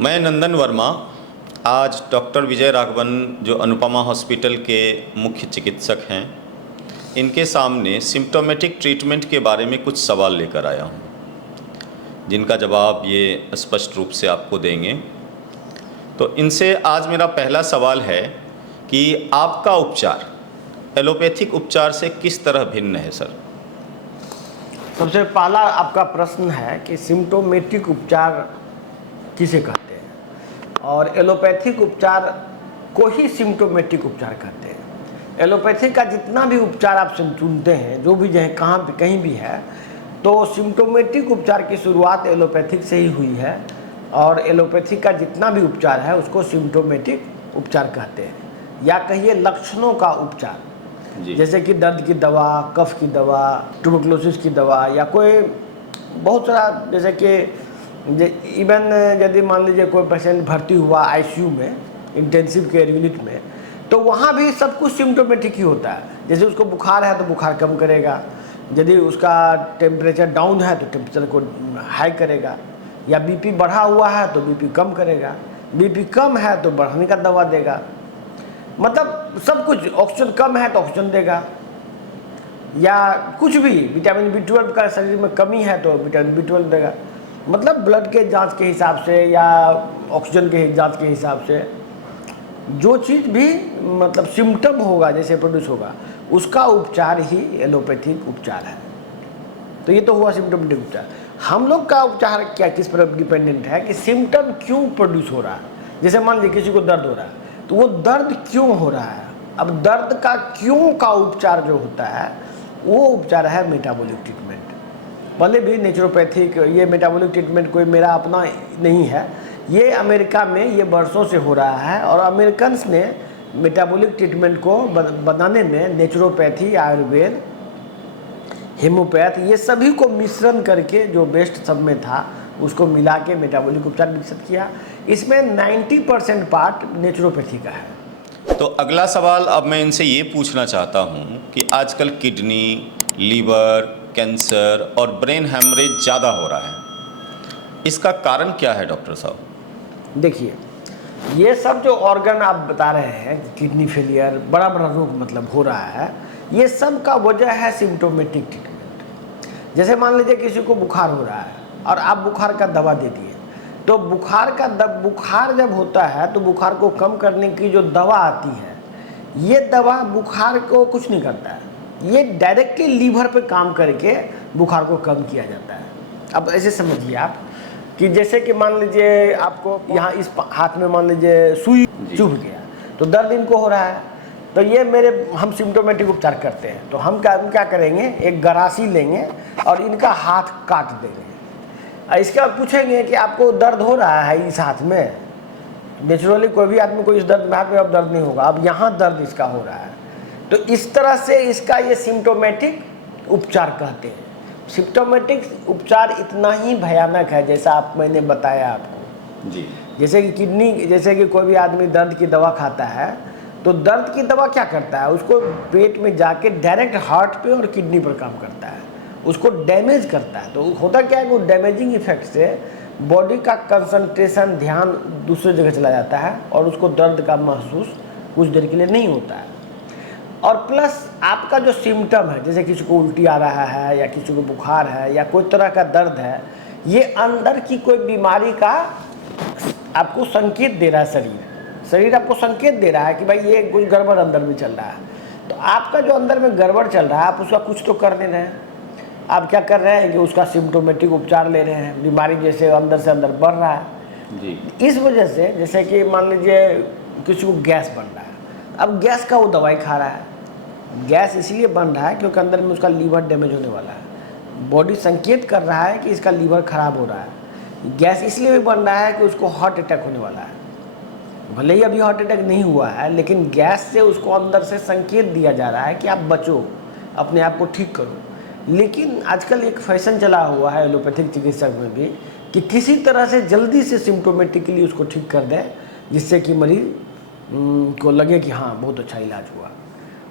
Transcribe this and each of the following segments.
मैं नंदन वर्मा आज डॉक्टर विजय राघवन जो अनुपमा हॉस्पिटल के मुख्य चिकित्सक हैं, इनके सामने सिम्प्टोमेटिक ट्रीटमेंट के बारे में कुछ सवाल लेकर आया हूं, जिनका जवाब ये स्पष्ट रूप से आपको देंगे। तो इनसे आज मेरा पहला सवाल है कि आपका उपचार एलोपैथिक उपचार से किस तरह भिन्न है सर? सबसे पहला आपका प्रश्न है कि सिम्प्टोमेटिक उपचार किसे कहते हैं, और एलोपैथिक उपचार को ही सिम्प्टोमेटिक उपचार कहते हैं। एलोपैथिक का जितना भी उपचार आप चुनते हैं, जो भी जहाँ कहाँ भी कहीं भी है, तो सिम्प्टोमेटिक उपचार की शुरुआत एलोपैथिक से ही हुई है, और एलोपैथिक का जितना भी उपचार है उसको सिम्प्टोमेटिक उपचार कहते हैं, या कहिए लक्षणों का उपचार। जैसे कि दर्द की दवा, कफ की दवा, ट्यूबरकुलोसिस की दवा, या कोई बहुत सारा, जैसे कि इवन यदि मान लीजिए कोई पेशेंट भर्ती हुआ आईसीयू में, इंटेंसिव केयर यूनिट में, तो वहाँ भी सब कुछ सिम्प्टोमेटिक ही होता है। जैसे उसको बुखार है तो बुखार कम करेगा, यदि उसका टेम्परेचर डाउन है तो टेम्परेचर को हाई करेगा, या बीपी बढ़ा हुआ है तो बीपी कम करेगा, बीपी कम है तो बढ़ाने का दवा देगा, मतलब सब कुछ। ऑक्सीजन कम है तो ऑक्सीजन देगा, या कुछ भी विटामिन B12 का शरीर में कमी है तो विटामिन B12 देगा। मतलब ब्लड के जांच के हिसाब से या ऑक्सीजन के जांच के हिसाब से जो चीज़ भी मतलब सिम्टम होगा, जैसे प्रोड्यूस होगा, उसका उपचार ही एलोपैथिक उपचार है। तो ये तो हुआ सिम्टोमेटिक उपचार। हम लोग का उपचार क्या किस पर डिपेंडेंट है कि सिम्टम क्यों प्रोड्यूस हो रहा है। जैसे मान लीजिए किसी को दर्द हो रहा है, तो वो दर्द क्यों हो रहा है। अब दर्द का क्यों का उपचार जो होता है वो उपचार है मेटाबॉलिक ट्रीटमेंट। भले भी नेचुरोपैथिक, ये मेटाबॉलिक ट्रीटमेंट कोई मेरा अपना नहीं है, ये अमेरिका में ये वर्षों से हो रहा है, और अमेरिकन्स ने मेटाबॉलिक ट्रीटमेंट को बनाने में नेचुरोपैथी, आयुर्वेद, हेमोपैथ, ये सभी को मिश्रण करके जो बेस्ट सब में था उसको मिला के मेटाबॉलिक उपचार विकसित किया। इसमें 90% पार्ट नेचुरोपैथी का है। तो अगला सवाल अब मैं इनसे ये पूछना चाहता हूँ कि आजकल किडनी, लीवर, कैंसर और ब्रेन हैमरेज ज़्यादा हो रहा है, इसका कारण क्या है डॉक्टर साहब? देखिए, ये सब जो ऑर्गन आप बता रहे हैं, किडनी फेलियर, बड़ा बड़ा रोग मतलब हो रहा है, ये सब का वजह है सिम्प्टोमेटिक ट्रीटमेंट। जैसे मान लीजिए किसी को बुखार हो रहा है और आप बुखार का दवा दे दिए, तो बुखार जब होता है तो बुखार को कम करने की जो दवा आती है, ये दवा बुखार को कुछ नहीं करता है, ये डायरेक्टली लीवर पे काम करके बुखार को कम किया जाता है। अब ऐसे समझिए आप कि जैसे कि मान लीजिए आपको यहाँ इस हाथ में मान लीजिए सुई चुभ गया, तो दर्द इनको हो रहा है, तो ये हम सिम्प्टोमेटिक उपचार करते हैं। तो हम क्या करेंगे, एक गरासी लेंगे और इनका हाथ काट देंगे। इसके बाद पूछेंगे कि आपको दर्द हो रहा है इस हाथ में। नेचुरली कोई भी आदमी को इस दर्द हाथ में अब दर्द नहीं होगा, अब यहाँ दर्द इसका हो रहा है। तो इस तरह से इसका ये सिम्प्टोमेटिक उपचार कहते हैं। सिम्प्टोमेटिक उपचार इतना ही भयानक है जैसा मैंने बताया आपको जी। जैसे कि किडनी, जैसे कि कोई भी आदमी दर्द की दवा खाता है, तो दर्द की दवा क्या करता है, उसको पेट में जाके डायरेक्ट हार्ट पे और किडनी पर काम करता है, उसको डैमेज करता है। तो होता क्या है, वो डैमेजिंग इफेक्ट से बॉडी का कंसंट्रेशन, ध्यान दूसरी जगह चला जाता है, और उसको दर्द का महसूस कुछ देर के लिए नहीं होता है। और प्लस आपका जो सिम्टम है, जैसे किसी को उल्टी आ रहा है, या किसी को बुखार है, या कोई तरह का दर्द है, ये अंदर की कोई बीमारी का आपको संकेत दे रहा है। शरीर आपको संकेत दे रहा है कि भाई ये कुछ गड़बड़ अंदर में चल रहा है। तो आपका जो अंदर में गड़बड़ चल रहा है, आप उसका कुछ तो कर नहीं रहे हैं। आप क्या कर रहे हैं कि उसका सिम्प्टोमेटिक उपचार ले रहे हैं, बीमारी जैसे अंदर से अंदर बढ़ रहा है जी। इस वजह से, जैसे कि मान लीजिए किसी को गैस बन रहा है, अब गैस का वो दवाई खा रहा है। गैस इसलिए बन रहा है क्योंकि अंदर में उसका लीवर डैमेज होने वाला है। बॉडी संकेत कर रहा है कि इसका लीवर खराब हो रहा है। गैस इसलिए भी बन रहा है कि उसको हार्ट अटैक होने वाला है। भले ही अभी हार्ट अटैक नहीं हुआ है, लेकिन गैस से उसको अंदर से संकेत दिया जा रहा है कि आप बचो, अपने आप को ठीक करो। लेकिन आजकल एक फैशन चला हुआ है एलोपैथिक चिकित्सक में भी कि किसी तरह से जल्दी से सिम्प्टोमेटिकली उसको ठीक कर दें, जिससे कि मरीज को लगे कि हाँ बहुत अच्छा इलाज हुआ।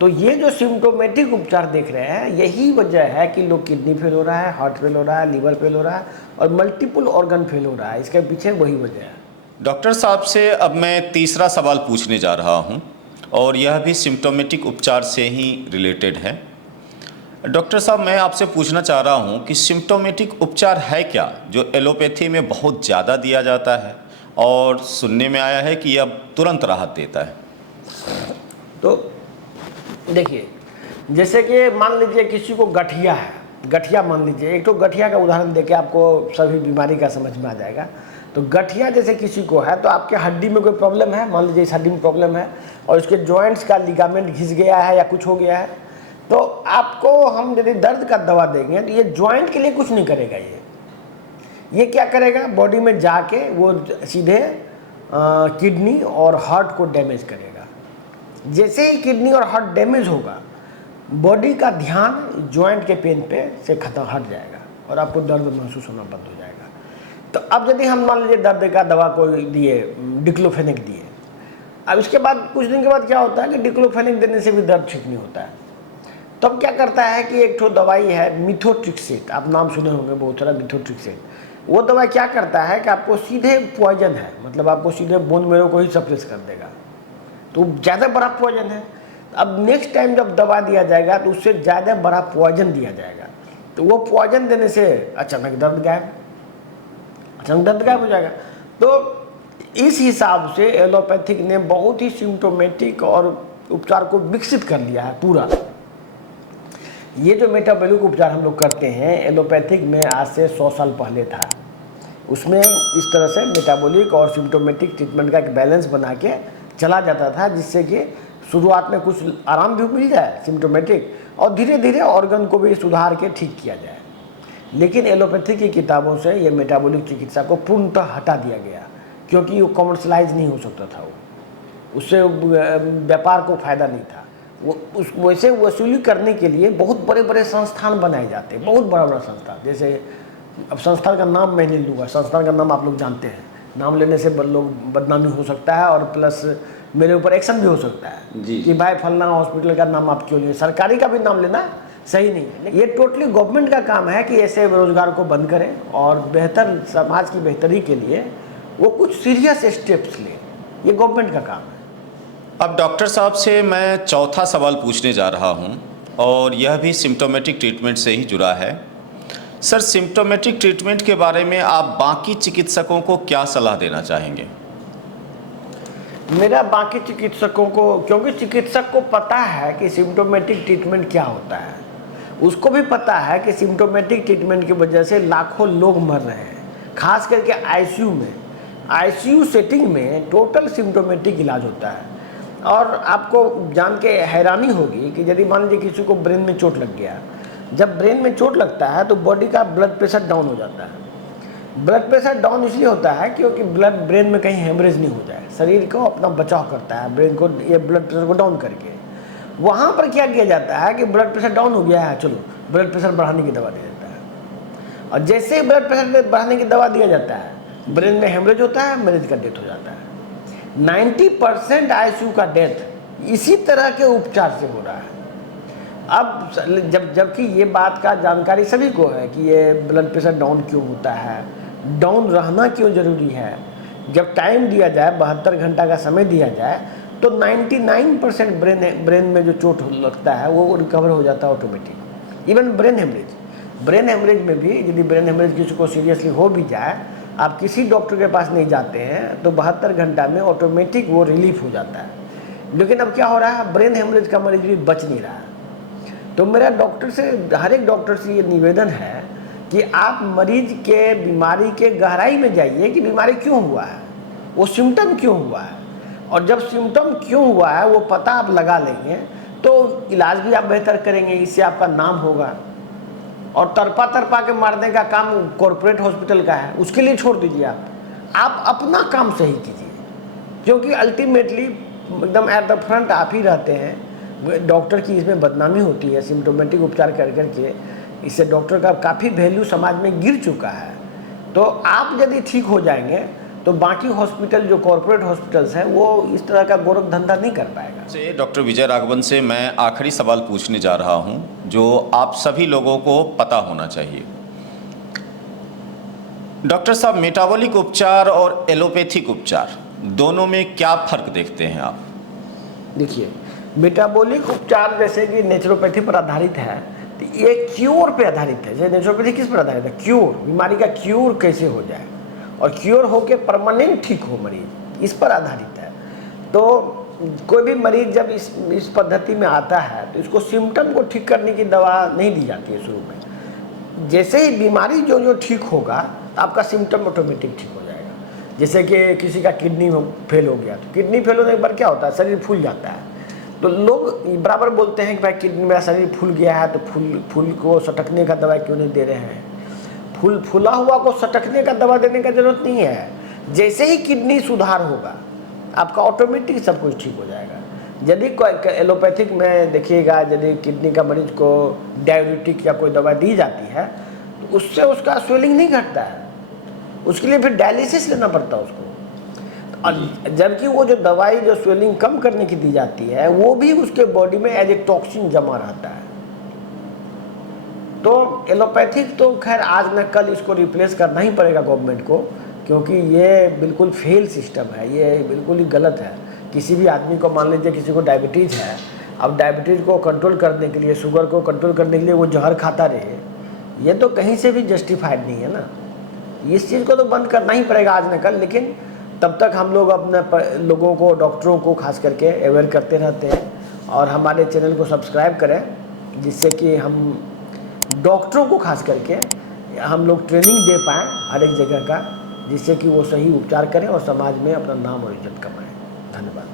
तो ये जो सिम्प्टोमेटिक उपचार देख रहे हैं, यही वजह है कि लोग किडनी फेल हो रहा है, हार्ट फेल हो रहा है, लीवर फेल हो रहा है और मल्टीपल ऑर्गन फेल हो रहा है। इसके पीछे वही वजह है। डॉक्टर साहब से अब मैं तीसरा सवाल पूछने जा रहा हूं और यह भी सिम्टोमेटिक उपचार से ही रिलेटेड है। डॉक्टर साहब, मैं आपसे पूछना चाह रहा हूं कि सिम्टोमेटिक उपचार है क्या जो एलोपैथी में बहुत ज़्यादा दिया जाता है और सुनने में आया है कि यह तुरंत राहत देता है। तो देखिए, जैसे कि मान लीजिए किसी को गठिया है, गठिया मान लीजिए, एक तो गठिया का उदाहरण देके आपको सभी बीमारी का समझ में आ जाएगा। तो गठिया जैसे किसी को है तो आपके हड्डी में कोई प्रॉब्लम है, मान लीजिए इस हड्डी में प्रॉब्लम है और इसके जॉइंट्स का लिगामेंट घिस गया है या कुछ हो गया है, तो आपको हम यदि दर्द का दवा देंगे तो ये जॉइंट के लिए कुछ नहीं करेगा। ये क्या करेगा, बॉडी में जाके वो सीधे किडनी और हार्ट को डैमेज करेगा। जैसे ही किडनी और हार्ट डैमेज होगा, बॉडी का ध्यान जॉइंट के पेन पे से खत्म हट जाएगा और आपको दर्द महसूस होना बंद हो जाएगा। तो अब यदि हम मान लीजिए दर्द का दवा को दिए, डिक्लोफेनेक दिए, अब इसके बाद कुछ दिन के बाद क्या होता है कि डिक्लोफेनेक देने से भी दर्द ठीक नहीं होता है। तब क्या करता है कि एक ठो दवाई है मिथोट्रिक्सेट, आप नाम सुने होंगे बहुत सारा मिथोट्रिक्सेट। वो दवाई क्या करता है कि आपको सीधे पॉइजन है, मतलब आपको सीधे बोन मेरो को ही सप्रेस कर देगा, तो ज़्यादा बड़ा पॉइजन है। अब नेक्स्ट टाइम जब दवा दिया जाएगा तो उससे ज़्यादा बड़ा पॉइजन दिया जाएगा, तो वो पॉइजन देने से अचानक दर्द गायब हो जाएगा। तो इस हिसाब से एलोपैथिक ने बहुत ही सिम्टोमेटिक और उपचार को विकसित कर लिया है पूरा। ये जो मेटाबॉलिक उपचार हम लोग करते हैं एलोपैथिक में आज से 100 साल पहले था, उसमें इस तरह से मेटाबॉलिक और सिम्टोमेटिक ट्रीटमेंट का एक बैलेंस बना के चला जाता था, जिससे कि शुरुआत में कुछ आराम भी मिल जाए सिम्टोमेटिक और धीरे धीरे ऑर्गन को भी सुधार के ठीक किया जाए। लेकिन एलोपैथी की किताबों से ये मेटाबॉलिक चिकित्सा को पूर्णतः हटा दिया गया, क्योंकि वो कमर्शलाइज नहीं हो सकता था, उससे व्यापार को फायदा नहीं था। वो उस वैसे वसूली करने के लिए बहुत बड़े बड़े संस्थान बनाए जाते हैं, बहुत बड़ा बड़ा संस्थान। जैसे अब संस्थान का नाम मैं नहीं लूँगा, संस्थान का नाम आप लोग जानते हैं, नाम लेने से लोग बदनामी हो सकता है और प्लस मेरे ऊपर एक्शन भी हो सकता है जी। कि भाई फलना हॉस्पिटल का नाम आप क्यों लिए। सरकारी का भी नाम लेना सही नहीं है। ये टोटली गवर्नमेंट का काम है कि ऐसे बेरोजगार को बंद करें और बेहतर समाज की बेहतरी के लिए वो कुछ सीरियस स्टेप्स लें, ये गवर्नमेंट का काम है। अब डॉक्टर साहब से मैं चौथा सवाल पूछने जा रहा हूं और यह भी सिम्टोमेटिक ट्रीटमेंट से ही जुड़ा है। सर, सिम्टोमेटिक ट्रीटमेंट के बारे में आप बाकी चिकित्सकों को क्या सलाह देना चाहेंगे? मेरा बाकी चिकित्सकों को, क्योंकि चिकित्सक को पता है कि सिम्टोमेटिक ट्रीटमेंट क्या होता है, उसको भी पता है कि सिम्टोमेटिक ट्रीटमेंट की वजह से लाखों लोग मर रहे हैं, खास करके आईसीयू में। आईसीयू सेटिंग में टोटल सिम्टोमेटिक इलाज होता है। और आपको जान के हैरानी होगी कि यदि मान लीजिए किसी को ब्रेन में चोट लग गया, जब ब्रेन में चोट लगता है तो बॉडी का ब्लड प्रेशर डाउन हो जाता है। ब्लड प्रेशर डाउन इसलिए होता है क्योंकि ब्लड ब्रेन में कहीं हेमरेज नहीं हो जाए, शरीर को अपना बचाव करता है ब्रेन को, ये ब्लड प्रेशर को डाउन करके। वहाँ पर क्या किया जाता है कि ब्लड प्रेशर डाउन हो गया है, चलो ब्लड प्रेशर बढ़ाने की दवा दिया जाता है। और जैसे ही ब्लड प्रेशर बढ़ाने की दवा दिया जाता है, ब्रेन में हेमरेज होता है, मरीज का डेथ हो जाता है। 90% आईसीयू का डेथ इसी तरह के उपचार से हो रहा है। अब जबकि ये बात का जानकारी सभी को है कि ये ब्लड प्रेशर डाउन क्यों होता है, डाउन रहना क्यों ज़रूरी है। जब टाइम दिया जाए, 72 घंटा का समय दिया जाए, तो 99% ब्रेन में जो चोट लगता है वो रिकवर हो जाता है ऑटोमेटिक। इवन ब्रेन हेमरेज में भी यदि ब्रेन हेमरेज किसी को सीरियसली हो भी जाए, आप किसी डॉक्टर के पास नहीं जाते हैं तो 72 घंटा में ऑटोमेटिक वो रिलीफ हो जाता है। लेकिन अब क्या हो रहा है, ब्रेन हेमरेज का मरीज भी बच नहीं रहा है। तो मेरा डॉक्टर से, हर एक डॉक्टर से ये निवेदन है कि आप मरीज के बीमारी के गहराई में जाइए कि बीमारी क्यों हुआ है, वो सिम्टम क्यों हुआ है, और जब सिम्टम क्यों हुआ है वो पता आप लगा लेंगे तो इलाज भी आप बेहतर करेंगे, इससे आपका नाम होगा। और तरपा के मारने का काम कॉरपोरेट हॉस्पिटल का है, उसके लिए छोड़ दीजिए। आप अपना काम सही कीजिए, क्योंकि अल्टीमेटली एकदम एट द फ्रंट आप ही रहते हैं। डॉक्टर की इसमें बदनामी होती है सिम्टोमेटिक उपचार कर करके, इससे डॉक्टर का काफ़ी वैल्यू समाज में गिर चुका है। तो आप यदि ठीक हो जाएंगे तो बाकी हॉस्पिटल जो कॉरपोरेट हॉस्पिटल्स हैं वो इस तरह का गोरख धंधा नहीं कर पाएगा। से डॉक्टर विजय राघवन से मैं आखिरी सवाल पूछने जा रहा हूं जो आप सभी लोगों को पता होना चाहिए। डॉक्टर साहब, मेटाबॉलिक उपचार और एलोपैथिक उपचार दोनों में क्या फ़र्क देखते हैं आप? देखिए, मेटाबॉलिक उपचार जैसे कि नेचुरोपैथी पर आधारित है, तो ये क्योर पे आधारित है। जैसे नेचुरोपैथी किस पर आधारित है? क्योर, बीमारी का क्योर कैसे हो जाए और क्योर होके परमानेंट ठीक हो मरीज, इस पर आधारित है। तो कोई भी मरीज जब इस पद्धति में आता है तो इसको सिम्टम को ठीक करने की दवा नहीं दी जाती है शुरू में। जैसे ही बीमारी जो ठीक होगा तो आपका सिम्टम ऑटोमेटिक ठीक हो जाएगा। जैसे कि किसी का किडनी फेल हो गया, तो किडनी फेल होने के बाद क्या होता है? शरीर फूल जाता है। तो लोग बराबर बोलते हैं कि भाई किडनी मेरा शरीर फूल गया है, तो फूल को सटकने का दवा क्यों नहीं दे रहे हैं? फूला हुआ को सटकने का दवा देने का जरूरत नहीं है। जैसे ही किडनी सुधार होगा आपका ऑटोमेटिक सब कुछ ठीक हो जाएगा। यदि कोई एलोपैथिक में देखिएगा, यदि किडनी का मरीज को डायबिटिक या कोई दवा दी जाती है तो उससे उसका स्वेलिंग नहीं घटता है, उसके लिए फिर डायलिसिस लेना पड़ता है उसको। और जबकि वो जो दवाई जो स्वेलिंग कम करने की दी जाती है वो भी उसके बॉडी में एज ए टॉक्सिन जमा रहता है। तो एलोपैथिक तो खैर आज न कल इसको रिप्लेस करना ही पड़ेगा गवर्नमेंट को, क्योंकि ये बिल्कुल फेल सिस्टम है, ये बिल्कुल ही गलत है। किसी भी आदमी को, मान लीजिए किसी को डायबिटीज़ है, अब डायबिटीज़ को कंट्रोल करने के लिए, शुगर को कंट्रोल करने के लिए वो जहर खाता रहे, ये तो कहीं से भी जस्टिफाइड नहीं है ना। इस चीज़ को तो बंद करना ही पड़ेगा आज न कल। लेकिन तब तक हम लोग अपने लोगों को, डॉक्टरों को खास करके अवेयर करते रहते हैं और हमारे चैनल को सब्सक्राइब करें, जिससे कि हम डॉक्टरों को खास करके हम लोग ट्रेनिंग दे पाएँ हर एक जगह का, जिससे कि वो सही उपचार करें और समाज में अपना नाम और इज्जत कमाएं। धन्यवाद।